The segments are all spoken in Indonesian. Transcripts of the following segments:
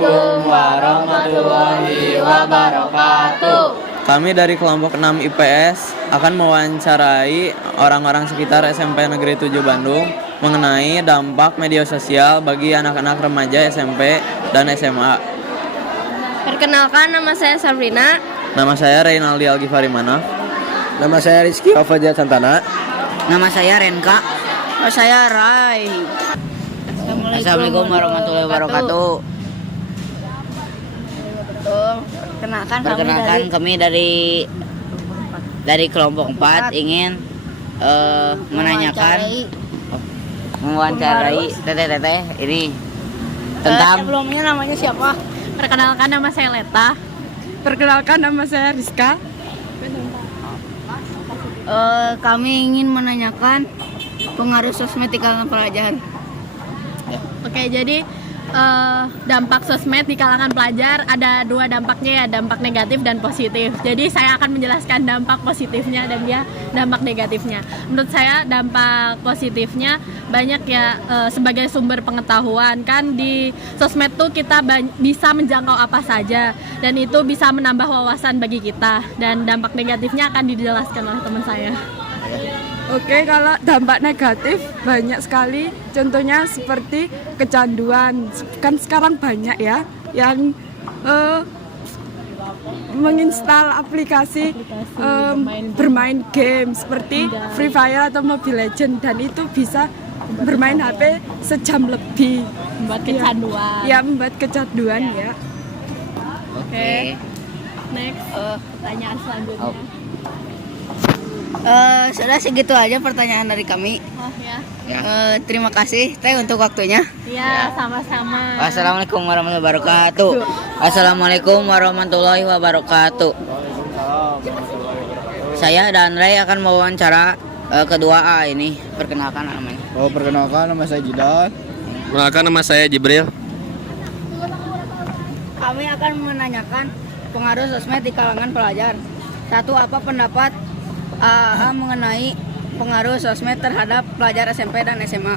Assalamualaikum warahmatullahi wabarakatuh. Kami dari kelompok 6 IPS akan mewawancarai orang-orang sekitar SMP Negeri 7 Bandung mengenai dampak media sosial bagi anak-anak remaja SMP dan SMA. Perkenalkan, nama saya Sabrina. Nama saya Reynaldi Algifari Manaf. Nama saya Rizky Alfajat Santana. Nama saya Renka. Nama saya Rai. Assalamualaikum warahmatullahi wabarakatuh. Perkenalkan kami dari kelompok 4 ingin mewawancarai teteh ini tentang Sebelumnya namanya siapa? Perkenalkan, nama saya Leta. Perkenalkan, nama saya Rizka. Kami ingin menanyakan pengaruh sosmed di kalangan pelajar. Oke, jadi dampak sosmed di kalangan pelajar ada dua dampaknya ya, dampak negatif dan positif. Jadi saya akan menjelaskan dampak positifnya dan dia dampak negatifnya. Menurut saya dampak positifnya banyak ya, sebagai sumber pengetahuan kan di sosmed tuh kita bisa menjangkau apa saja dan itu bisa menambah wawasan bagi kita, dan dampak negatifnya akan dijelaskan oleh teman saya. Oke, kalau dampak negatif banyak sekali, contohnya seperti kecanduan. Kan sekarang banyak ya yang menginstal aplikasi bermain game seperti Free Fire atau Mobile Legends, dan itu bisa bermain HP sejam lebih. Membuat kecanduan. Ya, membuat kecanduan ya. Oke. Next, pertanyaan selanjutnya. sudah segitu aja pertanyaan dari kami. Oh ya. Terima kasih Teh untuk waktunya. Iya, sama-sama. Wassalamualaikum warahmatullahi wabarakatuh. Assalamualaikum warahmatullahi wabarakatuh. Saya dan Ray akan mewawancara kedua A ini. Perkenalkan namanya. Perkenalkan, nama saya Jidan. Perkenalkan, nama saya Jibril. Kami akan menanyakan pengaruh sosmed di kalangan pelajar. Satu, apa pendapat AA mengenai pengaruh sosmed terhadap pelajar SMP dan SMA?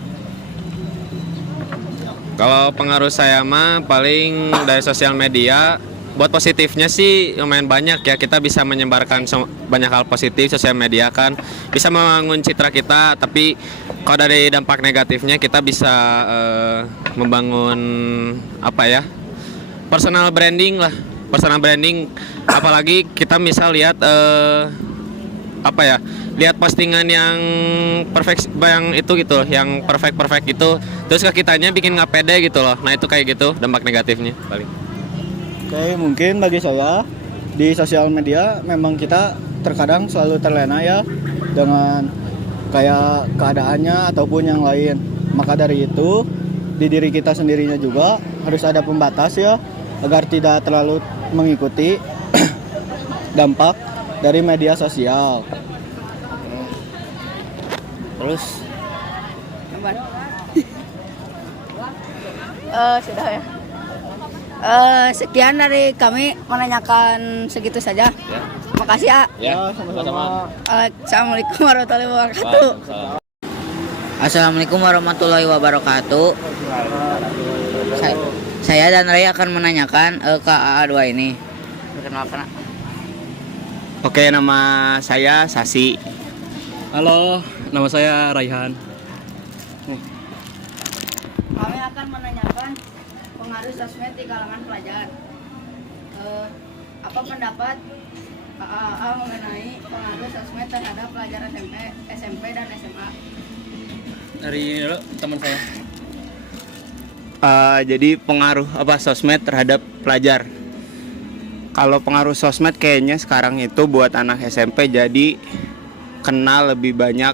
Kalau pengaruh saya mah paling dari sosial media. Buat positifnya sih lumayan banyak ya, kita bisa menyebarkan banyak hal positif. Sosial media kan bisa membangun citra kita, tapi kalau dari dampak negatifnya kita bisa membangun apa ya, personal branding lah, personal branding. Apalagi kita misal lihat apa ya, lihat postingan yang perfect, yang itu gitu loh, yang perfect gitu, terus ke kitanya bikin nggak pede gitu loh. Nah itu kayak gitu dampak negatifnya paling. Oke, mungkin bagi saya di sosial media memang kita terkadang selalu terlena ya dengan kayak keadaannya ataupun yang lain. Maka dari itu di diri kita sendirinya juga harus ada pembatas ya, agar tidak terlalu mengikuti dampak dari media sosial. Terus Sudah ya. Sekian dari kami menanyakan segitu saja. Ya. Makasih ya. Ya, sama-sama. Assalamualaikum warahmatullahi wabarakatuh. Assalamualaikum warahmatullahi wabarakatuh. Saya dan Ray akan menanyakan ke AA2 ini. Perkenalkan. Oke, nama saya Sasi. Halo, nama saya Raihan. Kami akan menanyakan pengaruh sosmed di kalangan pelajar. Apa pendapat AA mengenai pengaruh sosmed terhadap pelajar SMP dan SMA? Dari teman saya. Jadi pengaruh apa sosmed terhadap pelajar. Kalau pengaruh sosmed kayaknya sekarang itu buat anak SMP jadi kenal lebih banyak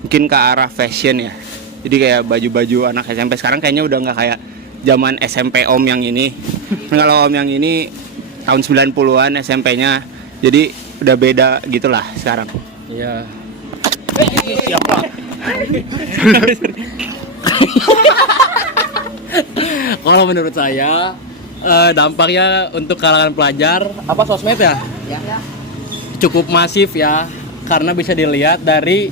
mungkin ke arah fashion ya. Jadi kayak baju-baju anak SMP sekarang kayaknya udah nggak kayak zaman SMP Om yang ini. Kalau Om yang ini tahun 90-an SMP-nya. Jadi udah beda gitulah sekarang. Iya. Siapa? Kalau menurut saya dampaknya untuk kalangan pelajar apa sosmed ya? Cukup masif ya, karena bisa dilihat dari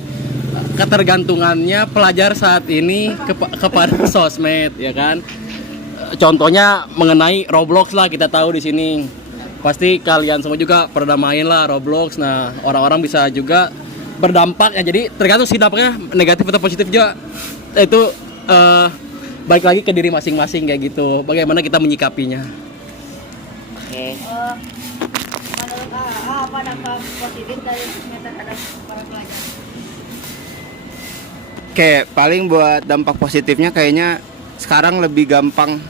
ketergantungannya pelajar saat ini kepada sosmed ya kan. contohnya mengenai Roblox lah, kita tahu di sini. Pasti kalian semua juga pernah main lah Roblox. Nah, orang-orang bisa juga berdampak ya. Jadi tergantung sih dampaknya negatif atau positif juga. Itu balik lagi ke diri masing-masing kayak gitu. Bagaimana kita menyikapinya. Oke. Menurut apa dampak positif dari sosmed terhadap para pelajar? Kayak paling buat dampak positifnya kayaknya sekarang lebih gampang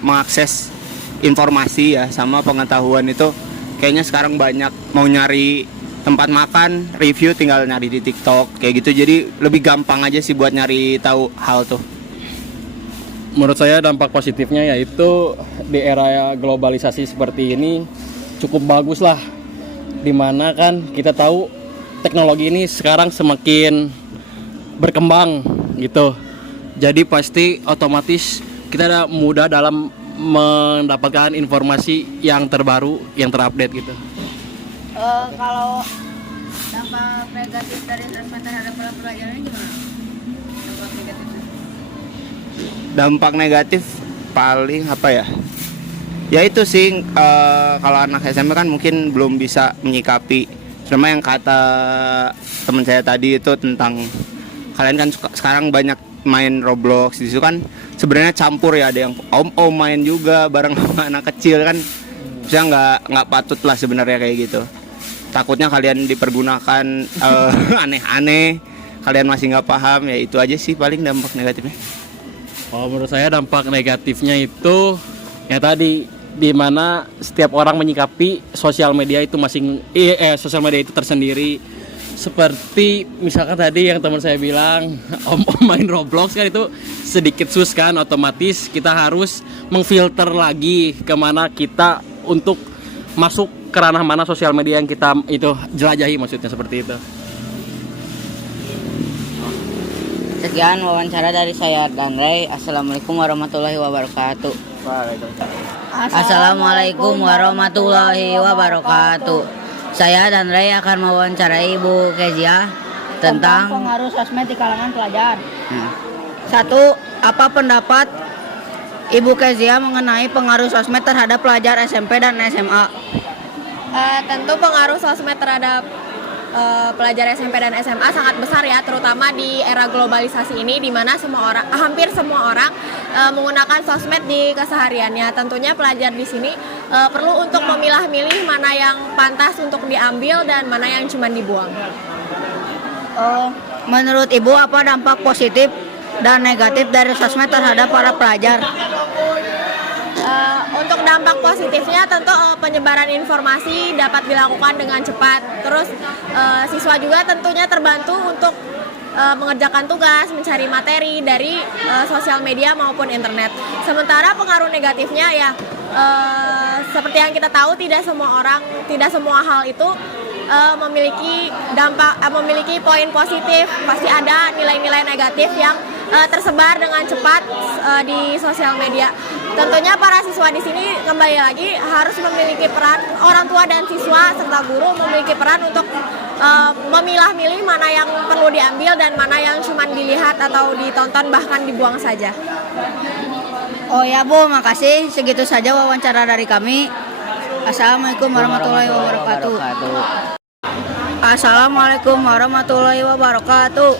mengakses informasi ya, sama pengetahuan itu kayaknya sekarang banyak mau nyari tempat makan, review tinggal nyari di TikTok kayak gitu, jadi lebih gampang aja sih buat nyari tahu hal tuh. Menurut saya dampak positifnya yaitu di era globalisasi seperti ini cukup bagus lah, dimana kan kita tahu teknologi ini sekarang semakin berkembang gitu, jadi pasti otomatis kita mudah dalam mendapatkan informasi yang terbaru, yang terupdate gitu. Kalau dampak negatif dari sosmed terhadap para pelajar ini gimana? Dampak negatifnya? Dampak negatif paling apa ya? Ya itu sih, kalau anak SMP kan mungkin belum bisa menyikapi. Cuma yang kata teman saya tadi itu tentang kalian kan sekarang banyak main Roblox, di situ kan sebenarnya campur ya, ada yang om main juga bareng sama anak kecil kan, saya nggak patut lah sebenarnya kayak gitu. Takutnya kalian dipergunakan aneh-aneh, kalian masih nggak paham, ya itu aja sih paling dampak negatifnya. Menurut saya dampak negatifnya itu ya tadi, di mana setiap orang menyikapi sosial media itu sosial media itu tersendiri. Seperti misalkan tadi yang teman saya bilang om main Roblox kan, itu sedikit sus kan, otomatis kita harus mengfilter lagi kemana kita untuk masuk ke ranah mana sosial media yang kita itu jelajahi, maksudnya seperti itu. Sekian wawancara dari saya dan Ray. Assalamualaikum warahmatullahi wabarakatuh. Assalamualaikum warahmatullahi wabarakatuh. Saya dan Ray akan mewawancarai Ibu Kezia tentang pengaruh sosmed di kalangan pelajar. 1. Apa pendapat Ibu Kezia mengenai pengaruh sosmed terhadap pelajar SMP dan SMA? Tentu pengaruh sosmed terhadap pelajar SMP dan SMA sangat besar ya, terutama di era globalisasi ini, di mana hampir semua orang menggunakan sosmed di kesehariannya. Tentunya pelajar di sini perlu untuk memilah-milih mana yang pantas untuk diambil dan mana yang cuma dibuang. Menurut Ibu, apa dampak positif dan negatif dari sosmed terhadap para pelajar? Untuk dampak positifnya tentu penyebaran informasi dapat dilakukan dengan cepat. Terus siswa juga tentunya terbantu untuk mengerjakan tugas, mencari materi dari sosial media maupun internet. Sementara pengaruh negatifnya ya seperti yang kita tahu, tidak semua hal itu memiliki poin positif. Pasti ada nilai-nilai negatif yang tersebar dengan cepat di sosial media. Tentunya para siswa di sini kembali lagi harus memiliki peran, orang tua dan siswa serta guru memiliki peran untuk memilah-milih mana yang perlu diambil dan mana yang cuma dilihat atau ditonton bahkan dibuang saja. Oh ya Bu, makasih. Segitu saja wawancara dari kami. Assalamualaikum warahmatullahi wabarakatuh. Assalamualaikum warahmatullahi wabarakatuh.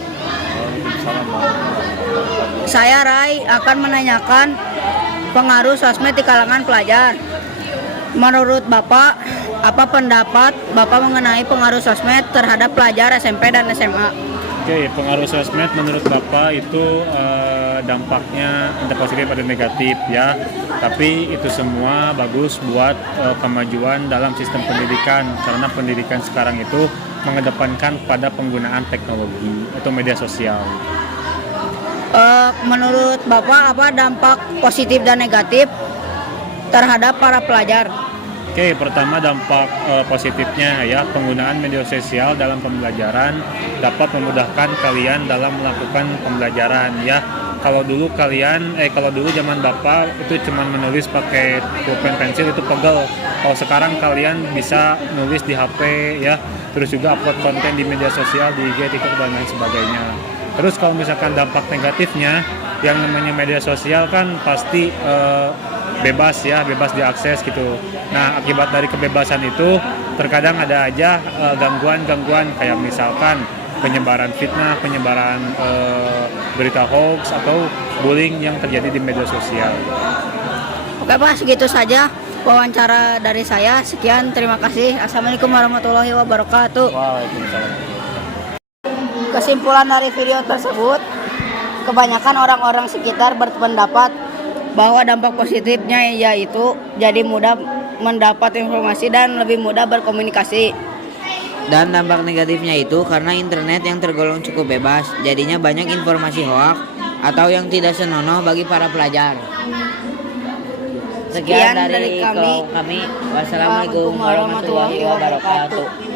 Saya Rai akan menanyakan pengaruh sosmed di kalangan pelajar. Menurut Bapak, apa pendapat Bapak mengenai pengaruh sosmed terhadap pelajar SMP dan SMA? Oke, pengaruh sosmed menurut Bapak itu dampaknya ada positif ada negatif ya. Tapi itu semua bagus buat kemajuan dalam sistem pendidikan, karena pendidikan sekarang itu mengedepankan pada penggunaan teknologi atau media sosial. Menurut Bapak, apa dampak positif dan negatif terhadap para pelajar? Oke, pertama dampak positifnya ya, penggunaan media sosial dalam pembelajaran dapat memudahkan kalian dalam melakukan pembelajaran ya. Kalau dulu zaman Bapak itu cuma menulis pakai pulpen pensil, itu pegel. Kalau sekarang kalian bisa nulis di HP ya, terus juga upload konten di media sosial, di IG, TikTok dan lain sebagainya. Terus kalau misalkan dampak negatifnya, yang namanya media sosial kan pasti bebas ya, bebas diakses gitu. Nah, akibat dari kebebasan itu terkadang ada aja gangguan-gangguan kayak misalkan penyebaran fitnah, penyebaran berita hoax atau bullying yang terjadi di media sosial. Oke Pak, segitu saja wawancara dari saya. Sekian, terima kasih. Assalamualaikum warahmatullahi wabarakatuh. Waalaikumsalam. Kesimpulan dari video tersebut, kebanyakan orang-orang sekitar berpendapat bahwa dampak positifnya yaitu jadi mudah mendapat informasi dan lebih mudah berkomunikasi. Dan dampak negatifnya itu karena internet yang tergolong cukup bebas, jadinya banyak informasi hoaks atau yang tidak senonoh bagi para pelajar. Sekian dari kami. Wassalamualaikum warahmatullahi wabarakatuh.